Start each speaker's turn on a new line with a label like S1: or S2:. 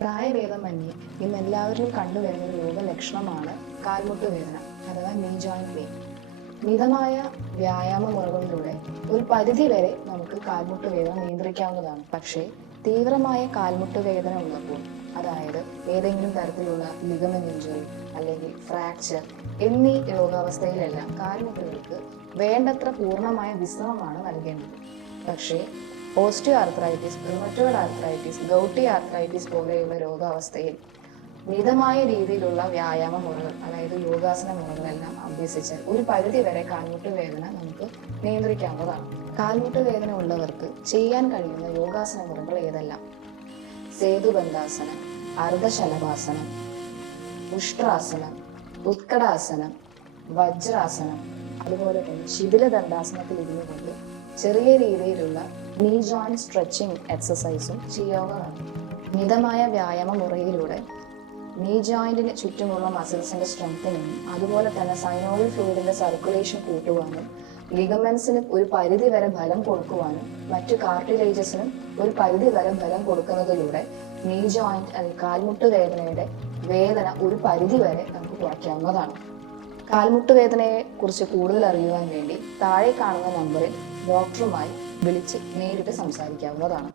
S1: പ്രായഭേദമന്യേ ഇന്ന് എല്ലാവരിലും കണ്ടുവരുന്ന ഒരു രോഗലക്ഷണമാണ് കാൽമുട്ട് വേദന അഥവാ നീ ജോയിന്റ് പെയിൻ മിതമായ വ്യായാമ മുറകളിലൂടെ ഒരു പരിധി വരെ നമുക്ക് കാൽമുട്ട് വേദന നിയന്ത്രിക്കാവുന്നതാണ്. പക്ഷേ തീവ്രമായ കാൽമുട്ട് വേദന ഉള്ളപ്പോൾ അതായത് ഏതെങ്കിലും തരത്തിലുള്ള ലിഗമെന്റ് ഇഞ്ചുറി അല്ലെങ്കിൽ ഫ്രാക്ചർ എന്നീ രോഗാവസ്ഥയിലെല്ലാം കാൽമുട്ടുകൾക്ക് വേണ്ടത്ര പൂർണമായ വിശ്രമമാണ് നൽകേണ്ടത്. പക്ഷേ osteoarthritis rheumatoid arthritis gouty arthritis പോലെയുള്ള രോഗാവസ്ഥയിൽ മിതമായ രീതിയിലുള്ള വ്യായാമ മുറകൾ അതായത് യോഗാസന മുറകളെല്ലാം അഭ്യസിച്ച് ഒരു പരിധി വരെ കാൽമുട്ട് വേദന നമുക്ക് നിയന്ത്രിക്കാവുന്നതാണ്. കാൽമുട്ട് വേദന ഉള്ളവർക്ക് ചെയ്യാൻ കഴിയുന്ന യോഗാസന മുറകൾ ഏതെല്ലാം? സേതുബന്ധാസനം അർദ്ധശലഭാസനം ഉഷ്ട്രാസനം ഉത്കടാസനം വജ്രാസനം അതുപോലെ തന്നെ ശിഥിലദണ്ഡാസനത്തിൽ ഇരുന്നു കൊണ്ട് ചെറിയ രീതിയിലുള്ള നീ ജോയിന്റ് സ്ട്രെച്ചിങ് എക്സസൈസും ചെയ്യാവുന്നതാണ്. മിതമായ വ്യായാമ മുറയിലൂടെ നീ ജോയിന്റിന് ചുറ്റുമുള്ള മസിൽസിന്റെ സ്ട്രെങ്തനിങ്ങും അതുപോലെ തന്നെ സൈനോവിൽ ഫ്ലൂയിഡിന്റെ സർക്കുലേഷൻ കൂട്ടുവാനും ലിഗമെൻസിന് ഒരു പരിധി വരെ ബലം കൊടുക്കുവാനും മറ്റു കാർട്ടിലേജസിനും ഒരു പരിധി വരെ ബലം കൊടുക്കുന്നതിലൂടെ നീ ജോയിന്റ് അല്ലെങ്കിൽ കാൽമുട്ട് വേദനയുടെ വേദന ഒരു പരിധി വരെ നമുക്ക് കുറയ്ക്കാവുന്നതാണ്. കാൽമുട്ട് വേദനയെ കുറിച്ച് കൂടുതൽ അറിയുവാൻ വേണ്ടി താഴെ കാണുന്ന നമ്പറിൽ ഡോക്ടറുമായി വിളിച്ച് നേരിട്ട് സംസാരിക്കാവുന്നതാണ്.